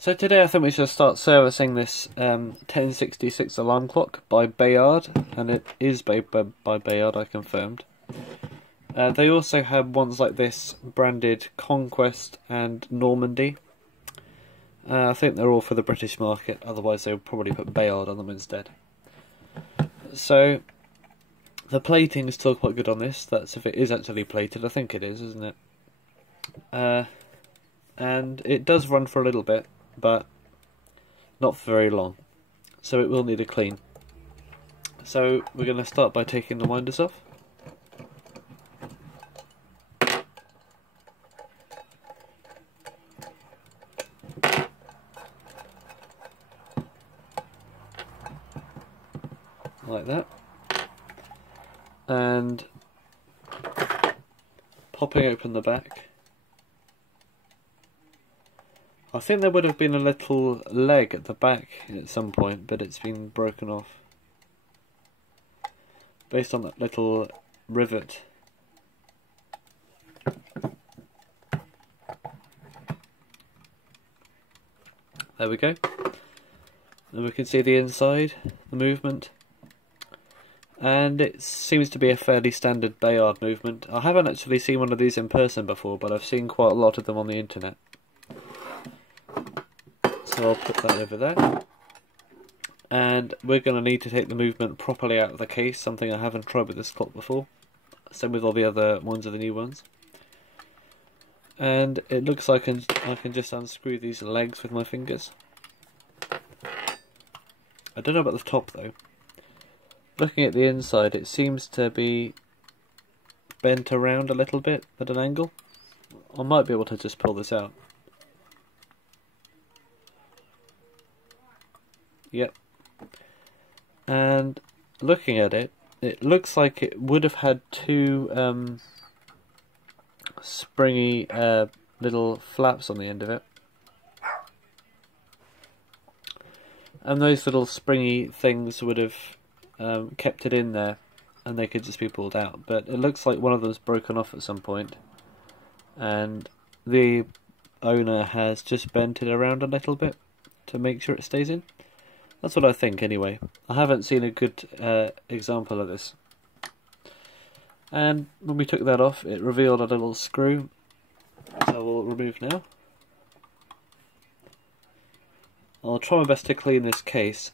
So today I think we should start servicing this 1066 alarm clock by Bayard, and it is by Bayard, I confirmed. They also have ones like this branded Conquest and Normandy. I think they're all for the British market, otherwise they would probably put Bayard on them instead. So the plating is still quite good on this. That's if it is actually plated. I think it is, isn't it? And it does run for a little bit, but not for very long, so it will need a clean. So we're going to start by taking the winders off. Like that. And popping open the back. I think there would have been a little leg at the back at some point, but it's been broken off. Based on that little rivet. There we go. And we can see the inside, the movement. And it seems to be a fairly standard Bayard movement. I haven't actually seen one of these in person before, but I've seen quite a lot of them on the internet. So I'll put that over there. And we're going to need to take the movement properly out of the case, something I haven't tried with this clock before. Same with all the other ones of the new ones. And it looks like I can just unscrew these legs with my fingers. I don't know about the top though. Looking at the inside, it seems to be bent around a little bit at an angle. I might be able to just pull this out. Yep. And looking at it, it looks like it would have had two springy little flaps on the end of it. And those little springy things would have kept it in there, and they could just be pulled out. But it looks like one of them's broken off at some point, and the owner has just bent it around a little bit to make sure it stays in. That's what I think anyway. I haven't seen a good example of this. And when we took that off, it revealed a little screw, so we'll remove now. I'll try my best to clean this case.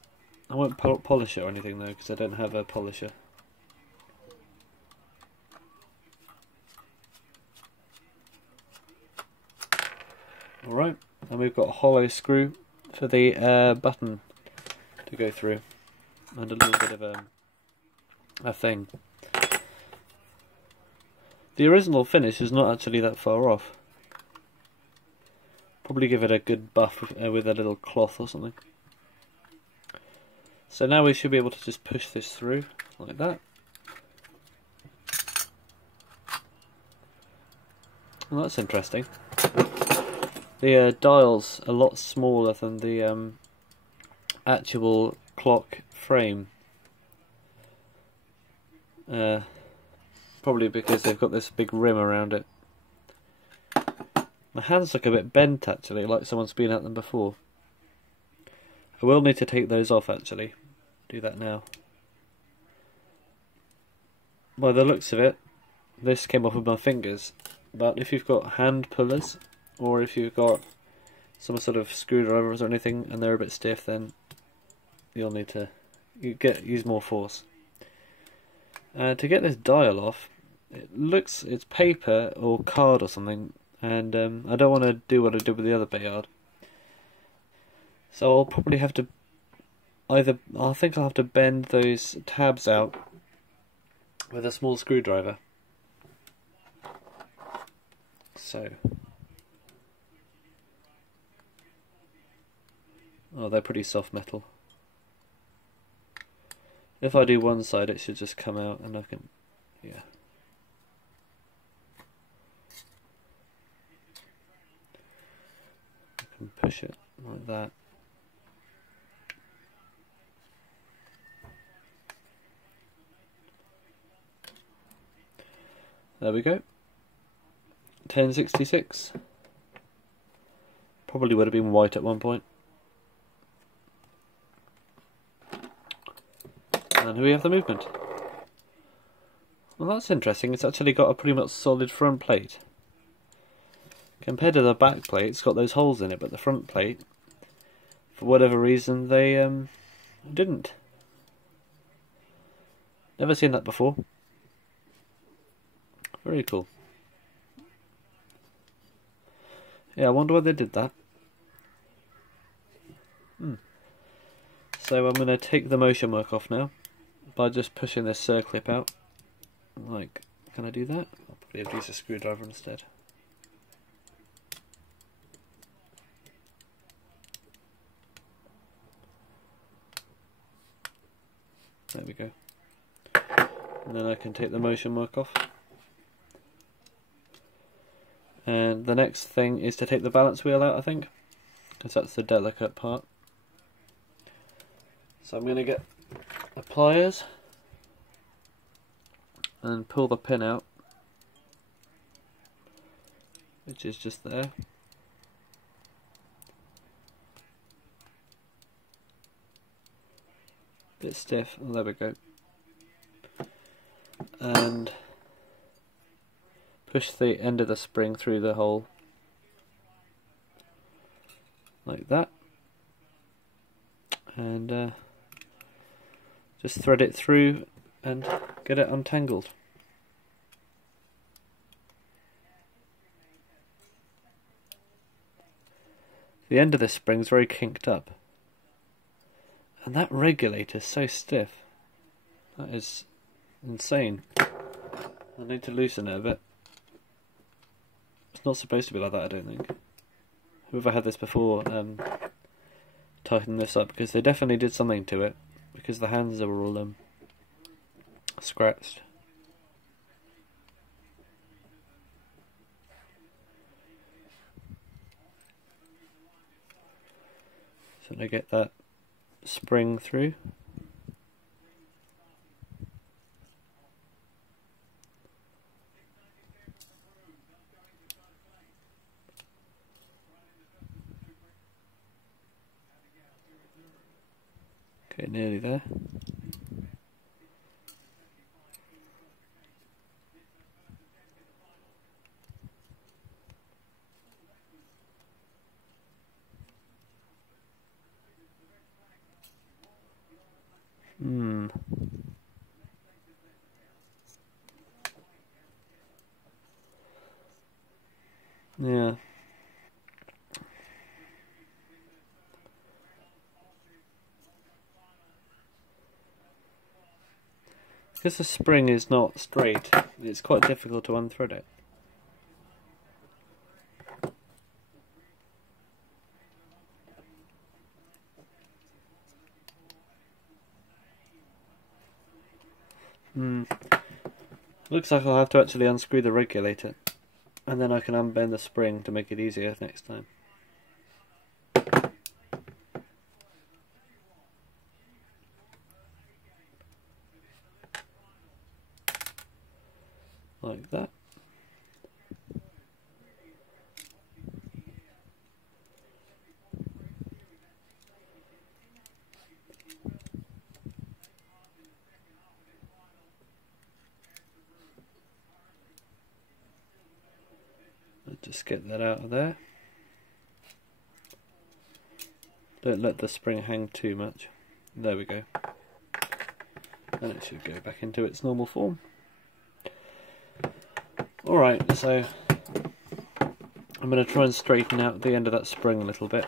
I won't polish it or anything though, because I don't have a polisher. Alright, and we've got a hollow screw for the button to go through, and a little bit of a thing. The original finish is not actually that far off. Probably give it a good buff with a little cloth or something. So now we should be able to just push this through like that. Well, that's interesting. The dial's a lot smaller than the actual clock frame. Probably because they've got this big rim around it. My hands look a bit bent actually, like someone's been at them before. I will need to take those off actually. Do that now. By the looks of it, this came off with my fingers, but if you've got hand pullers, or if you've got some sort of screwdrivers or anything and they're a bit stiff, then you'll need to use more force. To get this dial off, it's paper or card or something, and I don't want to do what I did with the other Bayard. So I'll probably have to I think I'll have to bend those tabs out with a small screwdriver. So, oh, they're pretty soft metal. If I do one side, it should just come out, and I can, yeah. I can push it like that. There we go. 1066. probably would have been white at one point. And here we have the movement. Well, that's interesting. It's actually got a pretty much solid front plate. Compared to the back plate, it's got those holes in it, but the front plate, for whatever reason, they didn't. Never seen that before. Very cool. Yeah, I wonder why they did that. So I'm going to take the motion work off now by just pushing this circlip out. Like, can I do that? I'll probably have to use a screwdriver instead. There we go. And then I can take the motion work off. And the next thing is to take the balance wheel out, I think, because that's the delicate part. So I'm going to get the pliers and pull the pin out, which is just there. Bit stiff. Oh, there we go. And push the end of the spring through the hole like that, and just thread it through and get it untangled. The end of this spring is very kinked up, and that regulator is so stiff. That is insane. I need to loosen it a bit. It's not supposed to be like that, I don't think. Whoever had this before tightened this up, because they definitely did something to it, because the hands are all scratched. So I'm going to get that spring through. Okay, nearly there. Yeah. Because the spring is not straight, it's quite difficult to unthread it. Looks like I'll have to actually unscrew the regulator, and then I can unbend the spring to make it easier next time. Like that. Just get that out of there. Don't let the spring hang too much. There we go. And it should go back into its normal form. Alright, so I'm going to try and straighten out the end of that spring a little bit.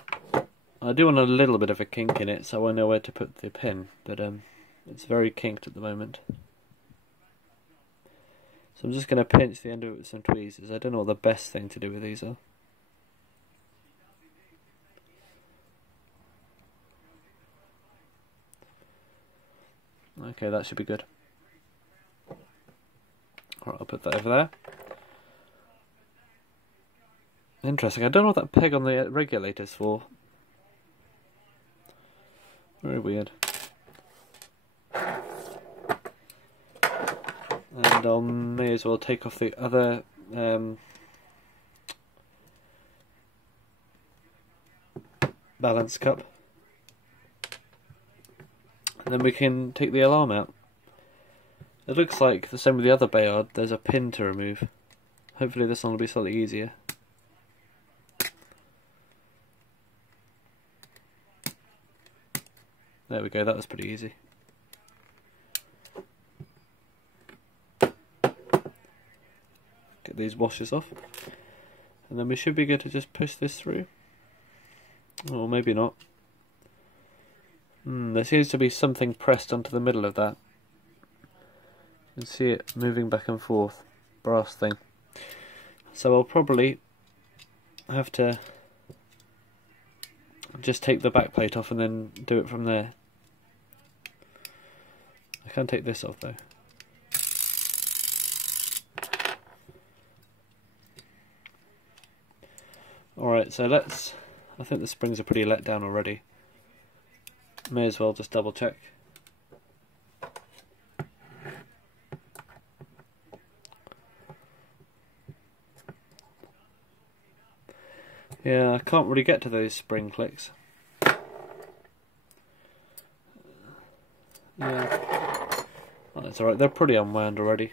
I do want a little bit of a kink in it, so I know where to put the pin, but it's very kinked at the moment. So I'm just going to pinch the end of it with some tweezers. I don't know what the best thing to do with these are. Okay, that should be good. Alright, I'll put that over there. Interesting, I don't know what that peg on the regulator's for. Very weird. And I may as well take off the other balance cup. And then we can take the alarm out. It looks like the same with the other Bayard, there's a pin to remove. Hopefully this one will be slightly easier. There we go, that was pretty easy. Get these washers off. And then we should be good to just push this through. Or maybe not. There seems to be something pressed onto the middle of that. You can see it moving back and forth. Brass thing. So I'll probably have to just take the back plate off and then do it from there. I can't take this off though. Alright, so I think the springs are pretty let down already. May as well just double check. Yeah, I can't really get to those spring clicks. Yeah, oh, that's alright, they're pretty unwound already.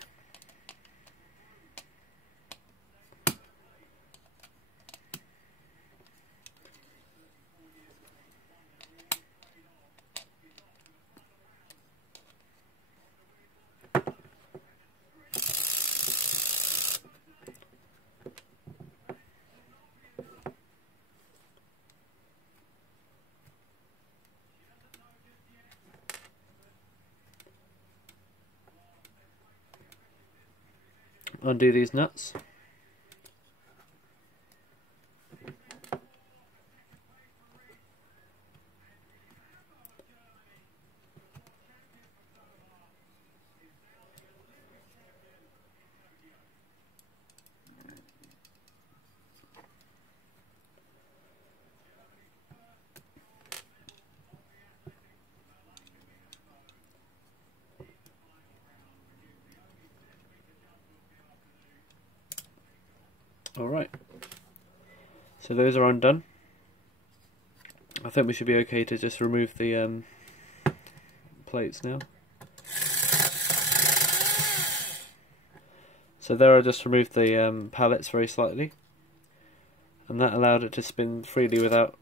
Undo these nuts. Alright, so those are undone. I think we should be okay to just remove the plates now. So there I just removed the pallets very slightly, and that allowed it to spin freely without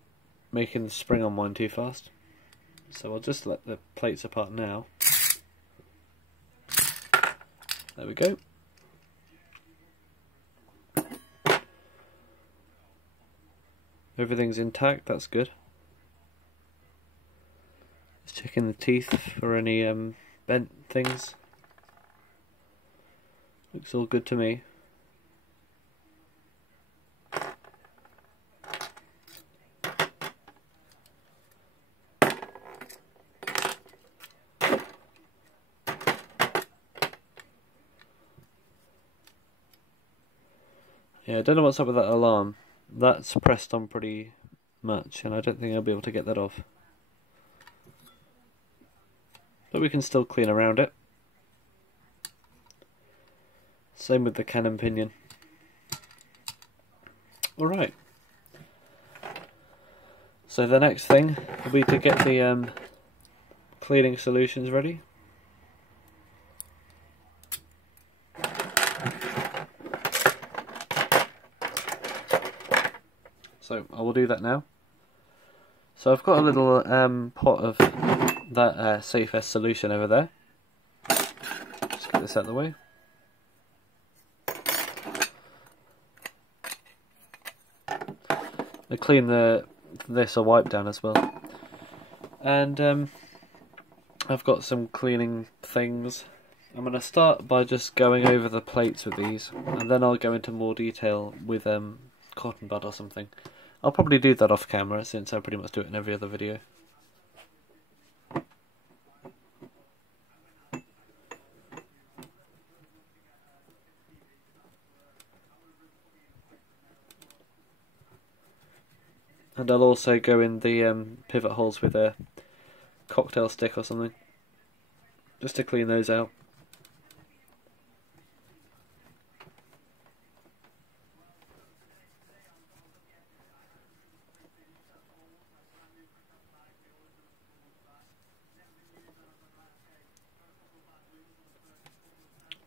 making the spring unwind too fast. So I'll just let the plates apart now. There we go. Everything's intact, that's good. Just checking the teeth for any bent things. Looks all good to me. Yeah, I don't know what's up with that alarm. That's pressed on pretty much, and I don't think I'll be able to get that off. But we can still clean around it. Same with the cannon pinion. Alright. So the next thing will be to get the cleaning solutions ready. So I will do that now. So I've got a little pot of that Safe S solution over there. Just get this out of the way. I clean this or wipe down as well. And I've got some cleaning things. I'm going to start by just going over the plates with these, and then I'll go into more detail with cotton bud or something. I'll probably do that off camera since I pretty much do it in every other video. And I'll also go in the pivot holes with a cocktail stick or something, just to clean those out.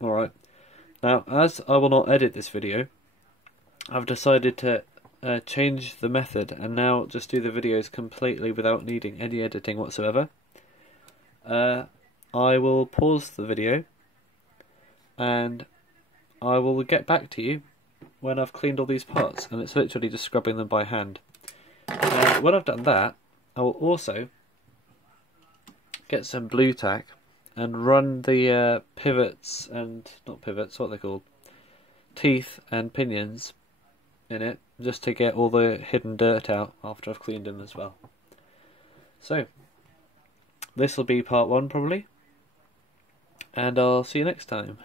Alright, now as I will not edit this video, I've decided to change the method and now just do the videos completely without needing any editing whatsoever. I will pause the video and I will get back to you when I've cleaned all these parts, and it's literally just scrubbing them by hand. When I've done that, I will also get some blue tack and run the pivots and, not pivots, what are they called? Teeth and pinions in it, just to get all the hidden dirt out after I've cleaned them as well. So, this will be part 1 probably, and I'll see you next time.